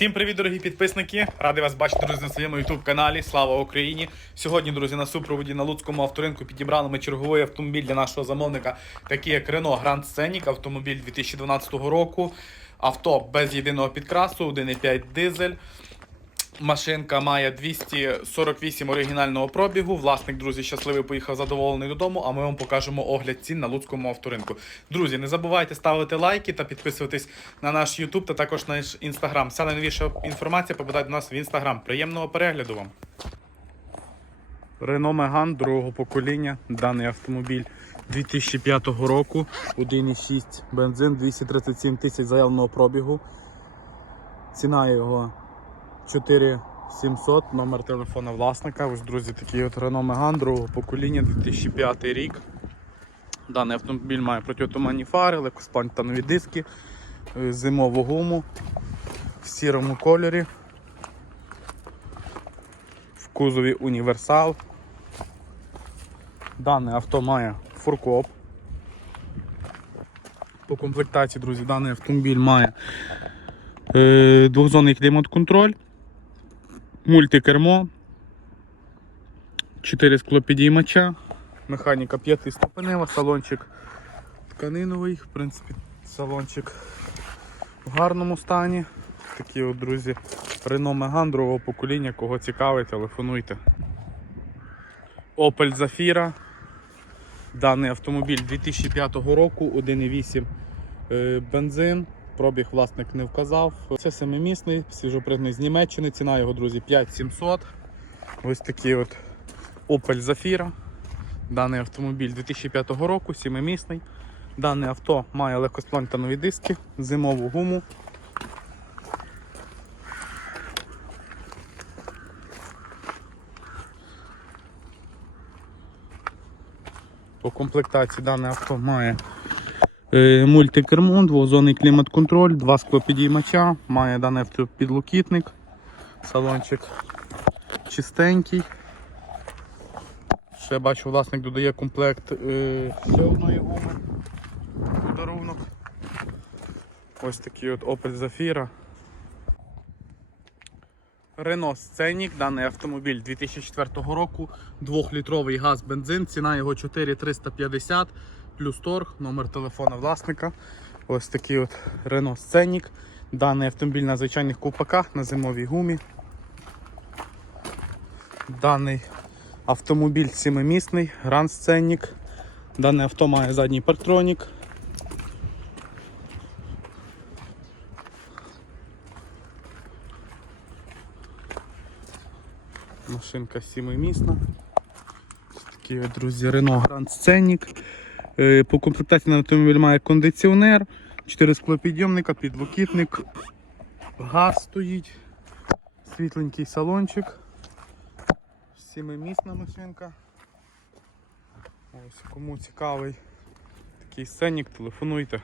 Всім привіт, дорогі підписники! Радий вас бачити, друзі, на своєму youtube каналі. Слава Україні! Сьогодні, друзі, на супроводі на Луцькому авторинку підібрали ми черговий автомобіль для нашого замовника, такий як Renault Grand Scenic, автомобіль 2012 року. Авто без єдиного підкрасу, 1,5 дизель. Машинка має 248 оригінального пробігу. Власник, друзі, щасливий поїхав задоволений додому, а ми вам покажемо огляд цін на Луцькому авторинку. Друзі, не забувайте ставити лайки та підписуватись на наш YouTube та також наш Instagram. Вся найновіша інформація попадає до нас в Instagram. Приємного перегляду вам. Renault Megane другого покоління. Даний автомобіль 2005 року. 1,6 бензин, 237 тисяч заявленого пробігу. Ціна його 4700, номер телефона власника. Ось, друзі, такий от Renault Megane другого покоління 2005 рік. Даний автомобіль має протитуманні фари, легкосплантанові диски, е, зимову гуму в сірому кольорі. В кузові універсал. Дане авто має фуркоп. По комплектації, друзі, даний автомобіль має е, двохзонний клімат-контроль, мультикермо, 4 склопідіймача, механіка 5 ступенева, салончик тканиновий, в принципі, салончик в гарному стані. Такі от, друзі, Megane другого покоління, кого цікавить, телефонуйте. Opel Zafira. Даний автомобіль 2005 року, 1,8 е, бензин. Пробіг власник не вказав. Це семимісний, свіжопригнаний з Німеччини. Ціна його, друзі, 5700. Ось такий от Opel Zafira. Даний автомобіль 2005 року, сімимісний. Дане авто має легкосплантанові диски, зимову гуму. По комплектації дане авто має е, мультикермо, двозонний клімат-контроль, два склопідіймача, має дане підлокітник, салончик чистенький. Ще бачу, власник додає комплект е, ще одної гуми. Подарунок. Ось такий от Opel Zafira. Renault Scenic, даний автомобіль 2004 року, 2-літровий газ бензин, ціна його 4350 плюс торг, номер телефона власника. Ось такий от Renault Scenic. Даний автомобіль на звичайних ковпаках, на зимовій гумі. Даний автомобіль сімимісний, Grand Scenic. Дане авто має задній парктронік. Машинка сімимісна. Ось Такий, друзі, Renault Grand Scenic. Е, По комплектації на автомобіль має кондиціонер, 4 склопідйомника, підлокітник, газ стоїть, світленький салончик. Сімимісна машинка. Ось кому цікавий такий сценік, телефонуйте.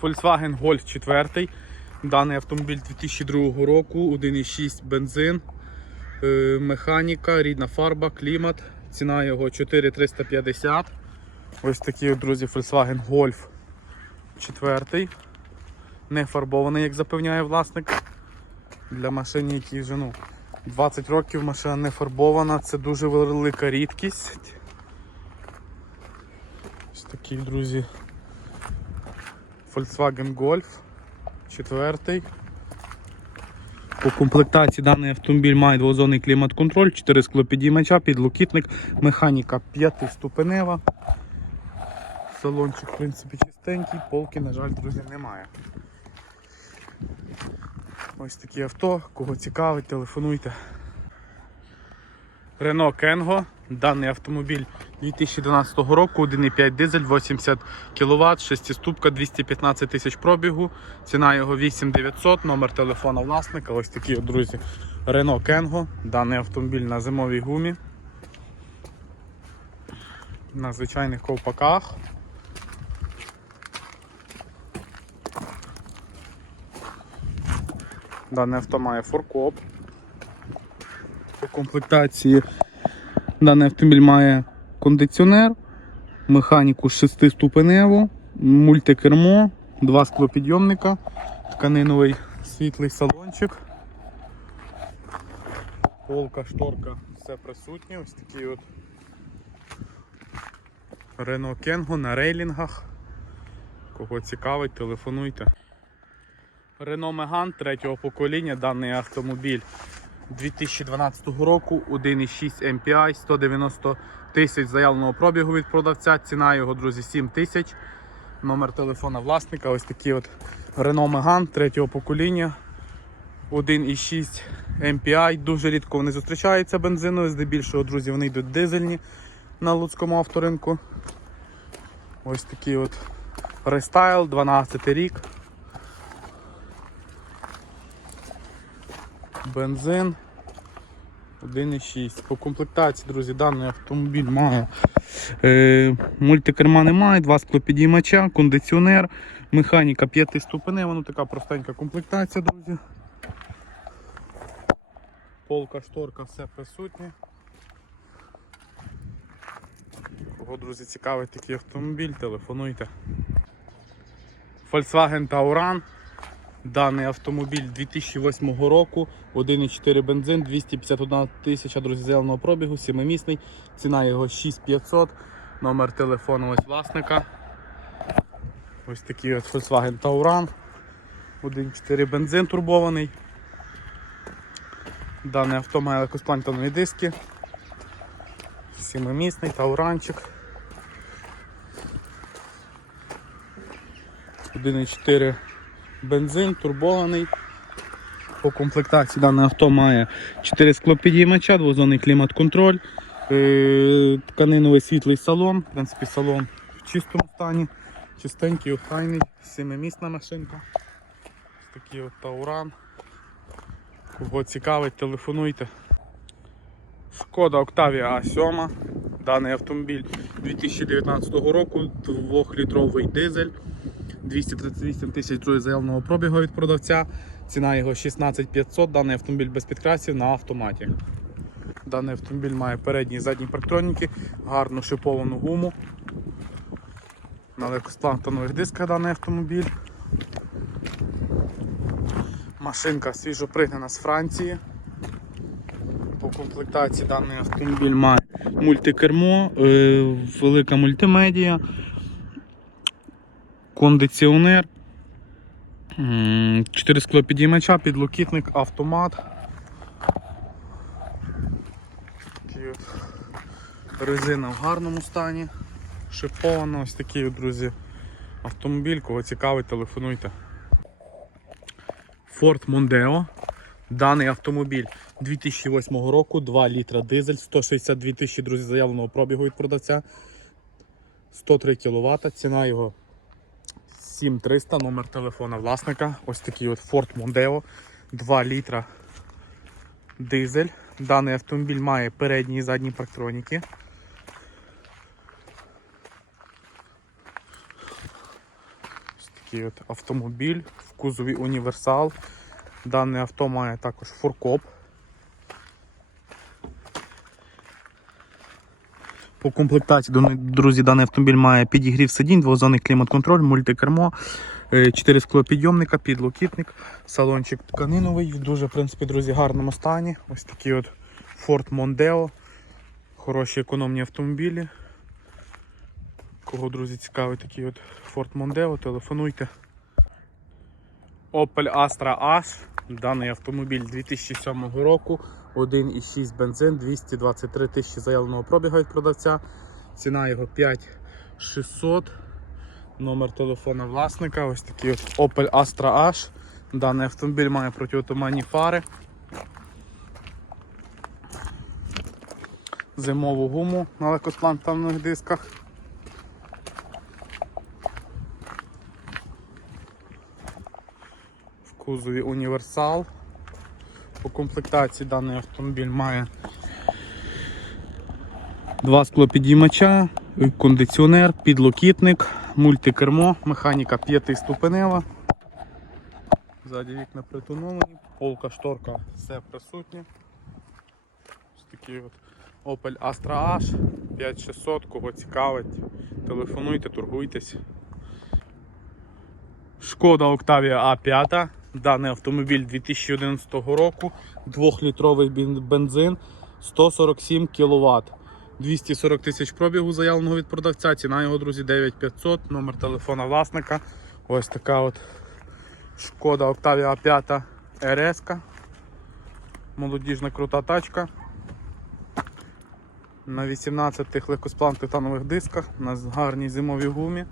Volkswagen Golf 4. Даний автомобіль 2002 року, 1,6 бензин, е, механіка, рідна фарба, клімат. Ціна його 4350. Ось такий, друзі, Volkswagen Golf 4. Не фарбований, як запевняє власник. Для машини, які вже ну, 20 років машина не фарбована, це дуже велика рідкість. Ось такий, друзі, Volkswagen Golf 4. По комплектації даний автомобіль має двозонний клімат-контроль, 4 склопідіймача, підлокітник, механіка 5-ступенева. Салончик, в принципі, чистенький, полки, на жаль, друзі, немає. Ось такі авто, кого цікавить, телефонуйте. Renault Kengo. Даний автомобіль 2012 року, 1,5 дизель, 80 кВт, 6 ступка, 215 тисяч пробігу. Ціна його 8900, номер телефона власника. Ось такі, друзі, Renault Kengo. Даний автомобіль на зимовій гумі. На звичайних ковпаках. Дане авто має форкоп. По комплектації даний автомобіль має кондиціонер, механіку 6-ступеневу, мультикермо, два склопідйомника, тканиновий світлий салончик. Полка, шторка, все присутнє. Ось такий от Renault Кенго на рейлінгах. Кого цікавить, телефонуйте. Renault Megane третього покоління, даний автомобіль 2012 року, 1,6 MPI, 190 тисяч заявленого пробігу від продавця. Ціна його, друзі, 7 тисяч. Номер телефона власника. Ось такий от Renault Megane третього покоління. 1,6 MPI. Дуже рідко вони зустрічаються бензинові, здебільшого, друзі, вони йдуть дизельні на Луцькому авторинку. Ось такий от рестайл, 12 рік. Бензин 1,6. По комплектації, друзі, даний автомобіль має е, мультикерма немає, два склопідіймача, кондиціонер, механіка 5 ступеней, воно така простенька комплектація, друзі. Полка, шторка, все присутнє. Кого, друзі, цікавить такий автомобіль, телефонуйте. Volkswagen Tauran. Даний автомобіль 2008 року, 1,4 бензин, 251 тисяча друзі, пробігу, 7-місний. Ціна його 6500. Номер телефону ось власника. Ось такий от Volkswagen Tauran. 1,4 бензин турбований. Дане авто має легкосплантанові диски. 7-місний тауранчик. 1,4 бензин, турбований. По комплектації дане авто має 4 склопідіймача, двозонний клімат-контроль, е, тканиновий світлий салон. В принципі, салон в чистому стані, чистенький, охайний, семимісна машинка. Ось такий от тауран. Кого цікавить, телефонуйте. Шкода Octavia A7. Даний автомобіль 2019 року, 2-літровий дизель. 238 тисяч друзі, заявленого пробігу від продавця. Ціна його 16500. Даний автомобіль без підкрасів на автоматі. Даний автомобіль має передні і задні парктроніки, гарну шиповану гуму. На легкосплантанових дисках даний автомобіль. Машинка свіжо пригнана з Франції. По комплектації даний автомобіль має мультикермо, е, велика мультимедія, кондиціонер, 4 склопідіймача, підлокітник, автомат. Резина в гарному стані, шипована, ось такий, друзі, автомобіль, кого цікавить, телефонуйте. Ford Mondeo. Даний автомобіль 2008 року, 2 літра дизель, 162 тисячі друзі, заявленого пробігу від продавця, 103 кВт, ціна його 7300, номер телефона власника. Ось такий от Ford Mondeo, 2 літра дизель. Даний автомобіль має передні і задні парктроніки. Ось такий от автомобіль в кузові універсал. Дане авто має також фуркоп. По комплектації, друзі, даний автомобіль має підігрів сидінь, двозонний клімат-контроль, мультикермо, 4 склопідйомника, підлокітник, салончик тканиновий, дуже, в принципі, друзі, гарному стані. Ось такий от Ford Mondeo. Хороші економні автомобілі. Кого, друзі, цікавий такий от Ford Mondeo, телефонуйте. Opel Astra H. Даний автомобіль 2007 року, 1,6 бензин, 223 тисячі заявленого пробігу від продавця. Ціна його 5600. Номер телефона власника. Ось такий от Opel Astra H. Даний автомобіль має протиотуманні фари. Зимову гуму на легкосплантовних дисках. в кузові універсал. По комплектації даний автомобіль має два склопідіймача, кондиціонер, підлокітник, мультикермо, механіка п'ятиступенева. Ззаді вікна притоновані, полка, шторка, все присутнє. Ось такий от Opel Astra H 5600, кого цікавить, телефонуйте, торгуйтесь. Шкода Octavia A5 Даний автомобіль 2011 року, 2-літровий бензин, 147 кВт. 240 тисяч пробігу заявленого від продавця. Ціна його, друзі, 9500, номер телефона власника. Ось така от шкода Octavia 5 RS. Молодіжна крута тачка. На 18 легкосплавних титанових дисках, на гарній зимовій гумі.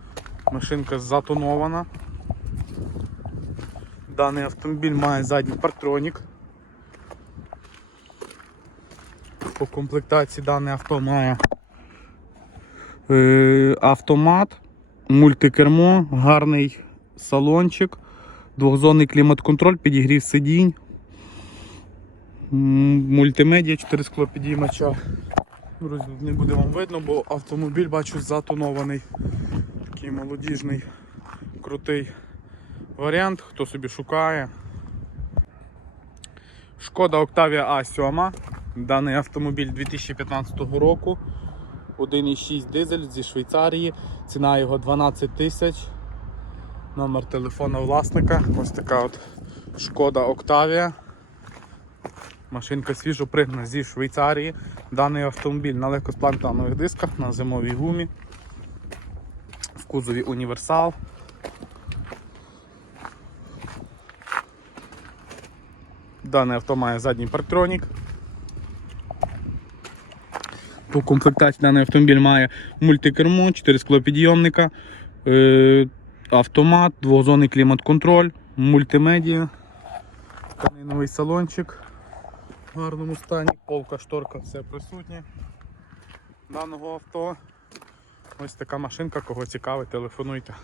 Машинка затонована. Даний автомобіль має задній парктронік. По комплектації дане авто має е, автомат, мультикермо, гарний салончик, двохзонний клімат-контроль, підігрів сидінь, мультимедіа, 4 скло підіймача. Друзі, не буде вам видно, бо автомобіль бачу затонований. Такий молодіжний, крутий варіант, хто собі шукає. Шкода Octavia A7. Даний автомобіль 2015 року. 1,6 дизель зі Швейцарії. Ціна його 12 тисяч. Номер телефона власника. Ось така от шкода Octavia. Машинка свіжо пригнана зі Швейцарії. Даний автомобіль на легкосплантанових дисках, на зимовій гумі. В кузові універсал. Дане авто має задній парктронік. По комплектації даний автомобіль має мультикермо, 4 склопідйомника, е, автомат, двохзонний клімат-контроль, мультимедіа, тканиновий салончик в гарному стані, полка, шторка, все присутнє даного авто. Ось така машинка, кого цікавить, телефонуйте.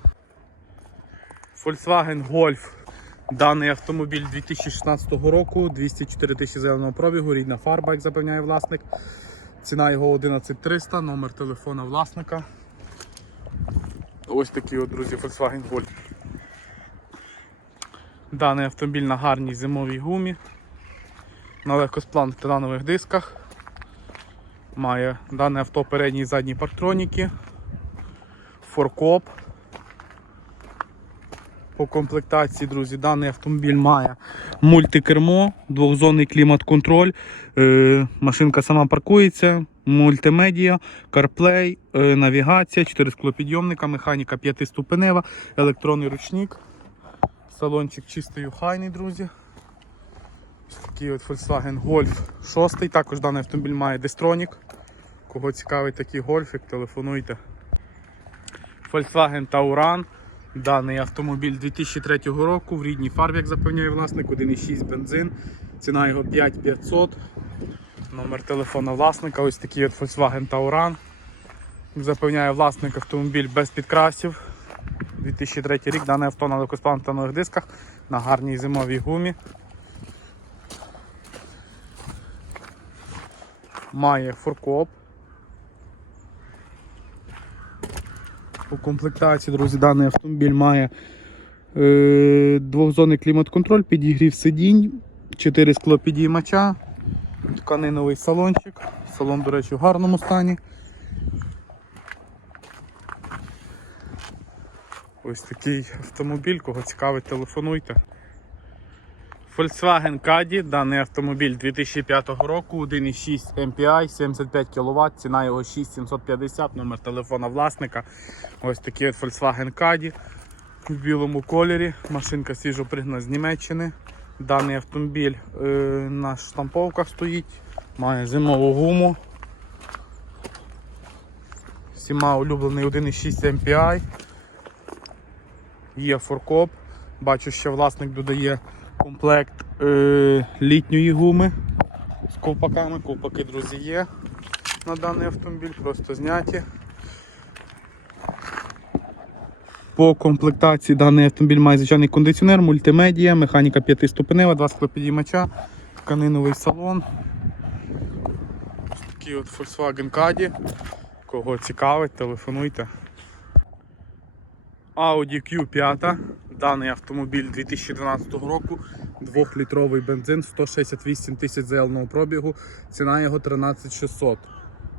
Volkswagen Golf. Даний автомобіль 2016 року, 204 тисячі зеленого пробігу, рідна фарба, як запевняє власник. Ціна його 11300, номер телефона власника. Ось такий от, друзі, Volkswagen Golf. Даний автомобіль на гарній зимовій гумі, на легкосплавних титанових дисках. Має дане авто передні і задні парктроніки, форкоп. По комплектації, друзі, даний автомобіль має мультикермо, двохзонний клімат-контроль, е, машинка сама паркується, мультимедіа, CarPlay, е, навігація, 4 склопідйомника, механіка 5-ступенева, електронний ручник, салончик чистий охайний, друзі. Такий от Volkswagen Golf 6. Також даний автомобіль має Destronік. Кого цікавить такий гольфик, телефонуйте. Volkswagen Tauran. Даний автомобіль 2003 року в рідній фарбі, як запевняє власник, 1,6 бензин. Ціна його 5500. Номер телефона власника. Ось такий от Volkswagen Tauran. Запевняє власник автомобіль без підкрасів. 2003 рік дане авто на легкосплантанових дисках на гарній зимовій гумі. Має форкоп. По комплектації, друзі, даний автомобіль має е, двохзонний клімат-контроль, підігрів сидінь, 4 скло підіймача, тканиновий салончик. Салон, до речі, в гарному стані. Ось такий автомобіль, кого цікавить, телефонуйте. Volkswagen Caddy, даний автомобіль 2005 року, 1,6 MPI, 75 кВт, ціна його 6750, номер телефона власника. Ось такий от Volkswagen Caddy в білому кольорі. Машинка свіжо пригнана з Німеччини. Даний автомобіль е, на штамповках стоїть, має зимову гуму. Всіма улюблений 1,6 MPI. Є форкоп. Бачу, що власник додає комплект е, літньої гуми з ковпаками. Ковпаки, друзі, є на даний автомобіль, просто зняті. По комплектації даний автомобіль має звичайний кондиціонер, мультимедіа, механіка 5-ступенева, два склопідіймача, тканиновий салон. Ось такий от Volkswagen Caddy. Кого цікавить, телефонуйте. Audi Q5. Даний автомобіль 2012 року, 2-літровий бензин, 168 тисяч заявленого пробігу, ціна його 13600.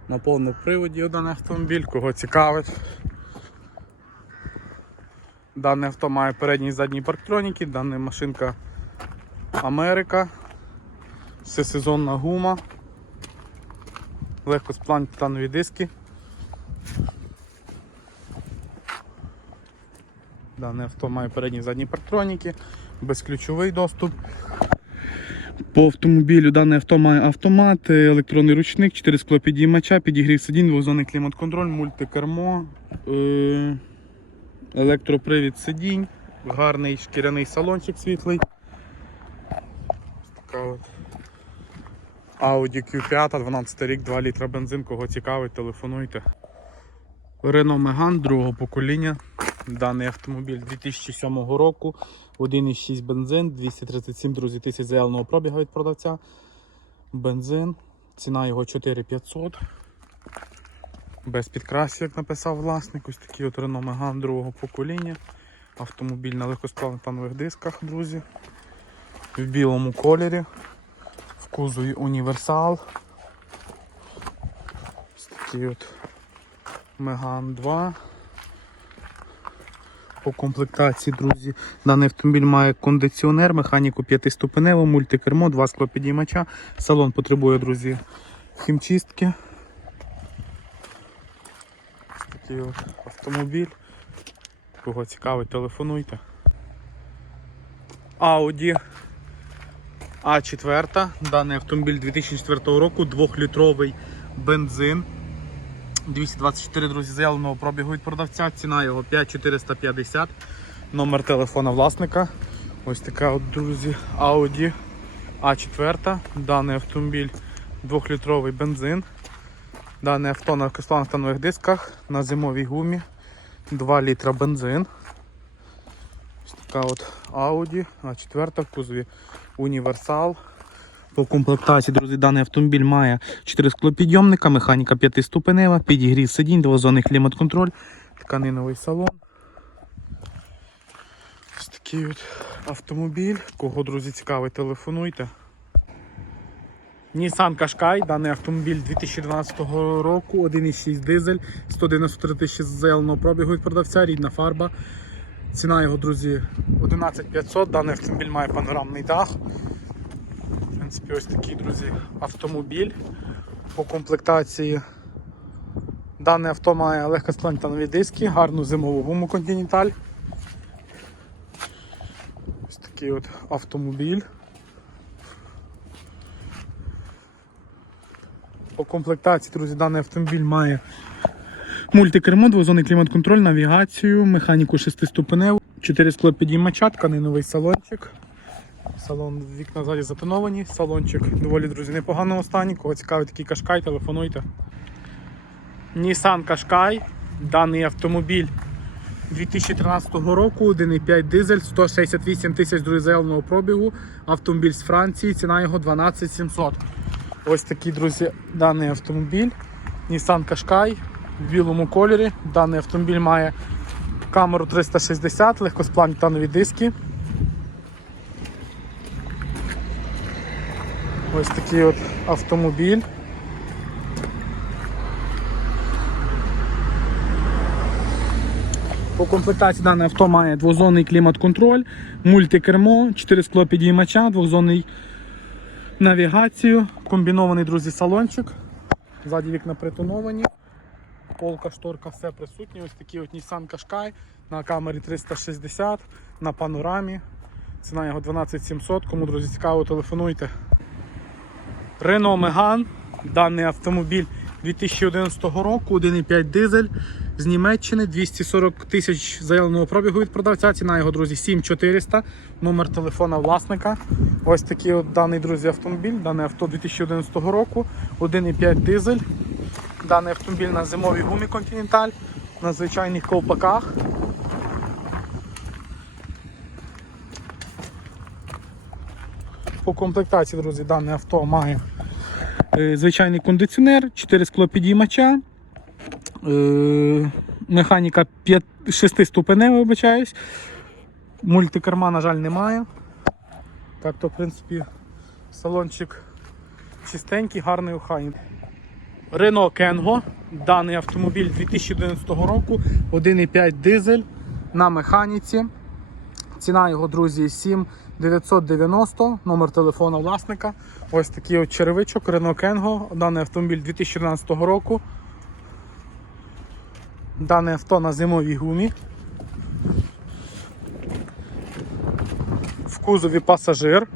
На повному приводі один автомобіль, кого цікавить. Дане авто має передні і задні парктроніки, дана машинка Америка. Всесезонна гума. Легкосплавні титанові диски. Дане авто має передні задні парктроніки, безключовий доступ. По автомобілю дане авто має автомат, електронний ручник, 4 склопідіймача, підігрів сидінь, двозонний клімат-контроль, мультикермо, е- електропривід сидінь, гарний шкіряний салончик світлий. Така от. Audi Q5, 12 рік, 2 літра бензин, кого цікавить, телефонуйте. Renault Megane другого покоління. Даний автомобіль 2007 року, 1,6 бензин, 237 друзі, тисяч заявленого пробіга від продавця. Бензин, ціна його 4500. Без підкрасів, як написав власник, ось такий от Renault Megane другого покоління. Автомобіль на легкосплавних танових дисках, друзі. В білому кольорі. В кузові універсал. Ось такий от Megane 2. По комплектації, друзі, даний автомобіль має кондиціонер, механіку 5-ступеневу, мультикермо, два склопідіймача. Салон потребує, друзі, хімчистки. Такий от автомобіль. Кого цікавить, телефонуйте. Audi А4. Даний автомобіль 2004 року, 2-літровий бензин. 224, друзі, заявленого пробігу від продавця. Ціна його 5450. Номер телефона власника. Ось така от, друзі, Audi А4. Даний автомобіль 2-літровий бензин. Дане авто на кислотних та нових дисках на зимовій гумі. 2 літра бензин. Ось така от Audi А4 в кузові універсал. По комплектації, друзі, даний автомобіль має 4 склопідйомника, механіка 5-ступенева, підігрів сидінь, двозонний клімат-контроль, тканиновий салон. Ось такий от автомобіль. Кого, друзі, цікавий, телефонуйте. Nissan Qashqai, даний автомобіль 2012 року, 1,6 дизель, 193 тисячі заявленого пробігу від продавця, рідна фарба. Ціна його, друзі, 11500. Даний автомобіль має панорамний дах. Принципі, ось такий, друзі, автомобіль по комплектації. Дане авто має легкосплантанові диски, гарну зимову гуму Continental. Ось такий от автомобіль. По комплектації, друзі, даний автомобіль має мультикермо, двозонний клімат-контроль, навігацію, механіку 6-ступеневу, 4 скло підіймача, тканиновий салончик. Салон вікна ззаді затоновані, салончик доволі, друзі, непоганому стані. Кого цікавить такий кашкай, телефонуйте. Nissan Qashqai, даний автомобіль 2013 року, 1,5 дизель, 168 тисяч заявленого пробігу. Автомобіль з Франції, ціна його 12 700. Ось такий, друзі, даний автомобіль. Nissan Qashqai в білому кольорі. Даний автомобіль має камеру 360, легкосплавні танові диски. Ось такий от автомобіль. По комплектації дане авто має двозонний клімат-контроль, мультикермо, 4 скло підіймача, двозонний навігацію, комбінований, друзі, салончик. Ззаді вікна притоновані. Полка, шторка, все присутнє. Ось такий от Nissan Qashqai на камері 360, на панорамі. Ціна його 12700. Кому, друзі, цікаво, телефонуйте. Renault Megane. Даний автомобіль 2011 року, 1,5 дизель з Німеччини, 240 тисяч заявленого пробігу від продавця. Ціна його, друзі, 7400. Номер телефона власника. Ось такий от даний, друзі, автомобіль. Дане авто 2011 року, 1,5 дизель. Даний автомобіль на зимовій гумі Continental, на звичайних ковпаках. По комплектації, друзі, дане авто має е, звичайний кондиціонер, 4 склопідіймача, е, механіка 6 ступенева, вибачаюсь. Мультикерма, на жаль, немає. Так то, в принципі, салончик чистенький, гарний охайний. Renault Kengo, даний автомобіль 2011 року, 1,5 дизель на механіці. Ціна його, друзі, 7990, номер телефона власника. Ось такий от черевичок Renault Kengo. Даний автомобіль 2014 року. Дане авто на зимовій гумі. В кузові пасажир.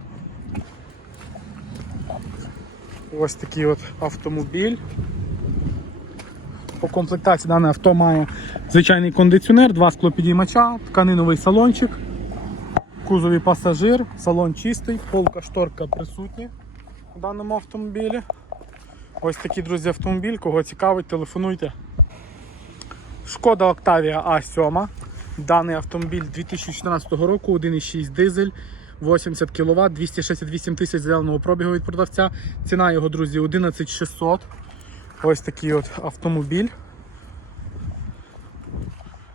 Ось такий от автомобіль. По комплектації дане авто має звичайний кондиціонер, два склопідіймача, тканиновий салончик, кузові пасажир, салон чистий, полка шторка присутня у даному автомобілі. Ось такий, друзі, автомобіль, кого цікавить, телефонуйте. Шкода Octavia A7. Даний автомобіль 2014 року, 1,6 дизель, 80 кВт, 268 тисяч зеленого пробігу від продавця. Ціна його, друзі, 11600. Ось такий от автомобіль.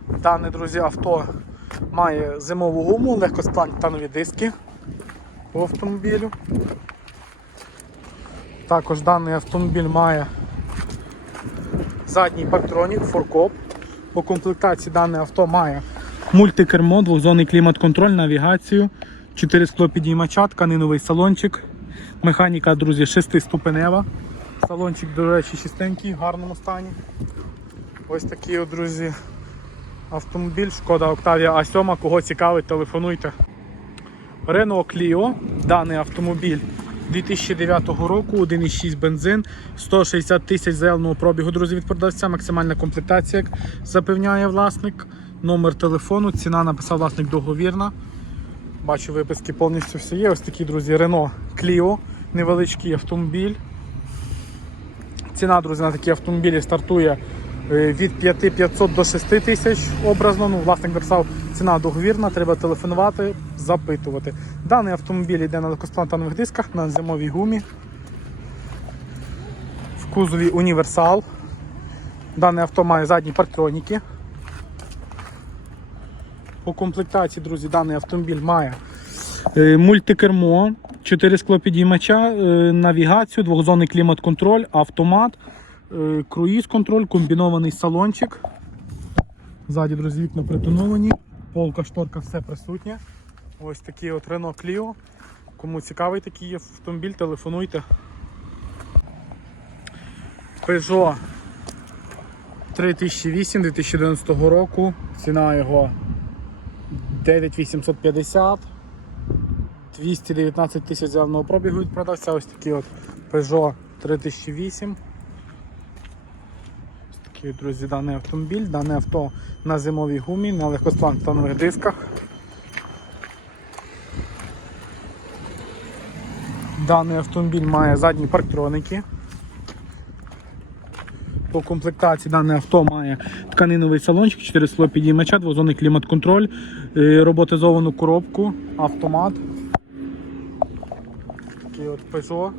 Дане, друзі, авто має зимову гуму, легкосплантанові диски по автомобілю. Також даний автомобіль має задній парктронік, форкоп. По комплектації дане авто має мультикермо, двохзонний клімат-контроль, навігацію, 4 склопідіймача, тканиновий салончик. Механіка, друзі, 6-ступенева. Салончик, до речі, чистенький, в гарному стані. Ось такий, друзі, автомобіль, шкода Octavia A7. Кого цікавить, телефонуйте. Renault Clio, даний автомобіль 2009 року, 1,6 бензин, 160 тисяч зеленого пробігу, друзі, від продавця, максимальна комплектація, як запевняє власник. Номер телефону, ціна написав власник договірна. Бачу, виписки повністю все є. Ось такі, друзі, Renault Clio, невеличкий автомобіль. Ціна, друзі, на такі автомобілі стартує від 5500 до 6 тисяч образно. Ну, власник написав, ціна договірна, треба телефонувати, запитувати. Даний автомобіль йде на легкосплантанових дисках, на зимовій гумі. В кузові універсал. Дане авто має задні парктроніки. По комплектації, друзі, даний автомобіль має е, мультикермо, 4 склопідіймача, е, навігацію, двохзонний клімат-контроль, автомат, е, круїз-контроль, комбінований салончик. Ззаді, друзі, вікна притоновані, полка, шторка, все присутнє. Ось такий от Renault Clio. Кому цікавий такий автомобіль, телефонуйте. Peugeot 3008 2011 року. Ціна його 9850. 219 тисяч зеленого пробігу від продавця. Ось такий от Peugeot 3008. Такий, друзі, даний автомобіль. Дане авто на зимовій гумі, на легкосплантанових дисках. Даний автомобіль має задні парктроники. По комплектації дане авто має тканиновий салончик, 4 слой підіймача, двозонний клімат-контроль, е, роботизовану коробку, автомат. Такий от Peugeot.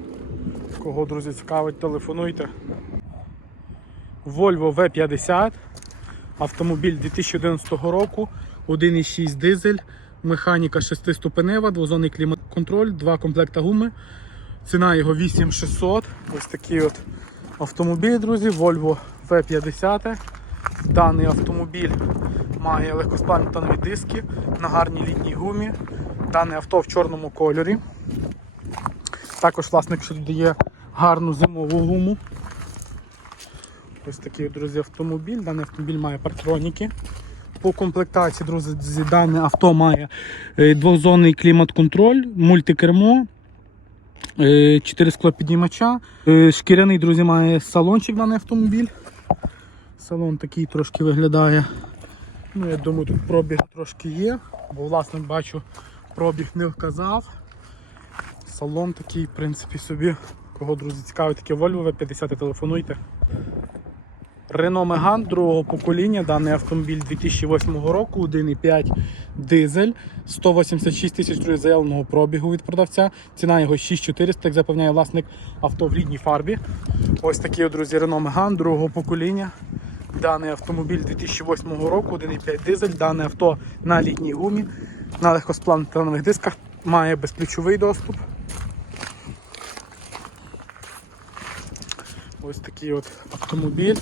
Кого, друзі, цікавить, телефонуйте. Volvo V50. Автомобіль 2011 року, 1,6 дизель, механіка 6-ступенева, двозонний клімат-контроль, два комплекта гуми. Ціна його 8600. Ось такий от автомобіль, друзі, Volvo V50. Даний автомобіль має легкосплантанові диски на гарній літній гумі. Дане авто в чорному кольорі. Також власник ще додає гарну зимову гуму. Ось такий, друзі, автомобіль. Даний автомобіль має партроніки. По комплектації, друзі, дане авто має е, двохзонний клімат-контроль, мультикермо, 4 склопіднімача. Е, Шкіряний, друзі, має салончик даний автомобіль. Салон такий трошки виглядає. Ну, я думаю, тут пробіг трошки є, бо власник бачу, пробіг не вказав. Салон такий, в принципі, собі. Кого, друзі, цікавить таке Volvo V50, телефонуйте. Renault Megane другого покоління, даний автомобіль 2008 року, 1,5 дизель, 186 тисяч заявленого пробігу від продавця. Ціна його 6400, як запевняє власник авто в рідній фарбі. Ось такий, друзі, Renault Megane другого покоління. Даний автомобіль 2008 року, 1,5 дизель, дане авто на літній гумі, на легкосплантанових дисках, має безключовий доступ. Ось такий от автомобіль.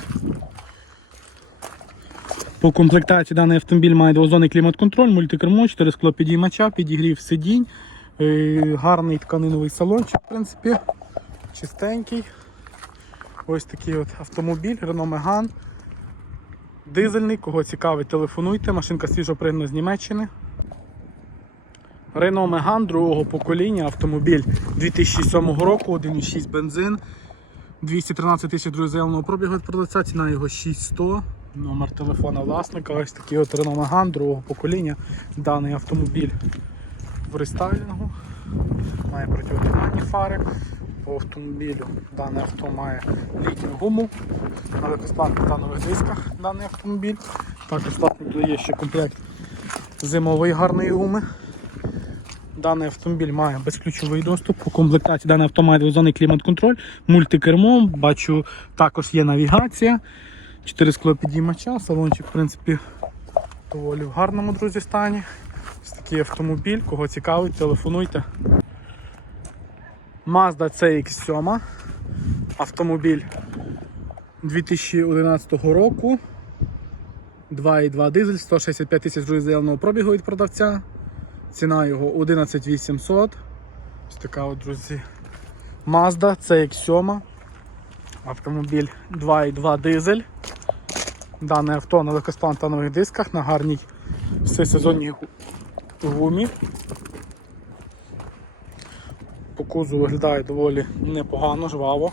По комплектації даний автомобіль має двозонний клімат-контроль, мультикермо, 4 скло підіймача, підігрів сидінь, е, гарний тканиновий салончик, в принципі, чистенький. Ось такий от автомобіль, Renault Megane. Дизельний, кого цікавить, телефонуйте. Машинка свіжо пригнана з Німеччини. Renault Megane другого покоління, автомобіль 2007 року, 1,6 бензин. 213 тисяч друзів заявленого пробігу від продавця, ціна його 6100. Номер телефона власника. Ось такий от Renault Megane другого покоління. Даний автомобіль в рестайлінгу. Має противотуманні фари. По автомобілю дане авто має літню гуму на легкосплавних титанових дисках даний автомобіль. Також власник додає ще комплект зимової гарної гуми. Даний автомобіль має безключовий доступ. У комплектації даний авто має двозонний клімат-контроль, мультикермо. Бачу, також є навігація. 4 склопідіймача. Салончик, в принципі, доволі в гарному друзі стані. Ось такий автомобіль. Кого цікавить, телефонуйте. Mazda CX7. Автомобіль 2011 року. 2,2 дизель, 165 тисяч заявленого пробігу від продавця. Ціна його 11800. Ось така от, друзі. Mazda CX7. Автомобіль 2,2 дизель. Дане авто на легкосплантанових дисках, на гарній всесезонній гумі. По кузу виглядає доволі непогано, жваво.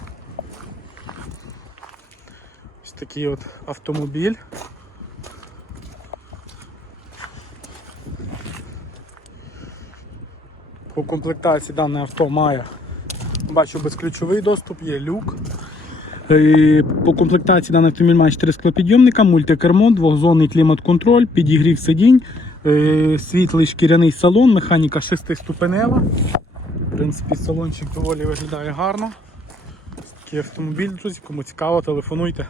Ось такий от автомобіль. Комплектації дане авто має, бачу, безключовий доступ, є люк. Е, По комплектації даний автомобіль має 4 склопідйомника, мультикермо, двохзонний клімат-контроль, підігрів сидінь, е, світлий шкіряний салон, механіка 6-ступенева. В принципі, салончик доволі виглядає гарно. Такий автомобіль, друзі, кому цікаво, телефонуйте.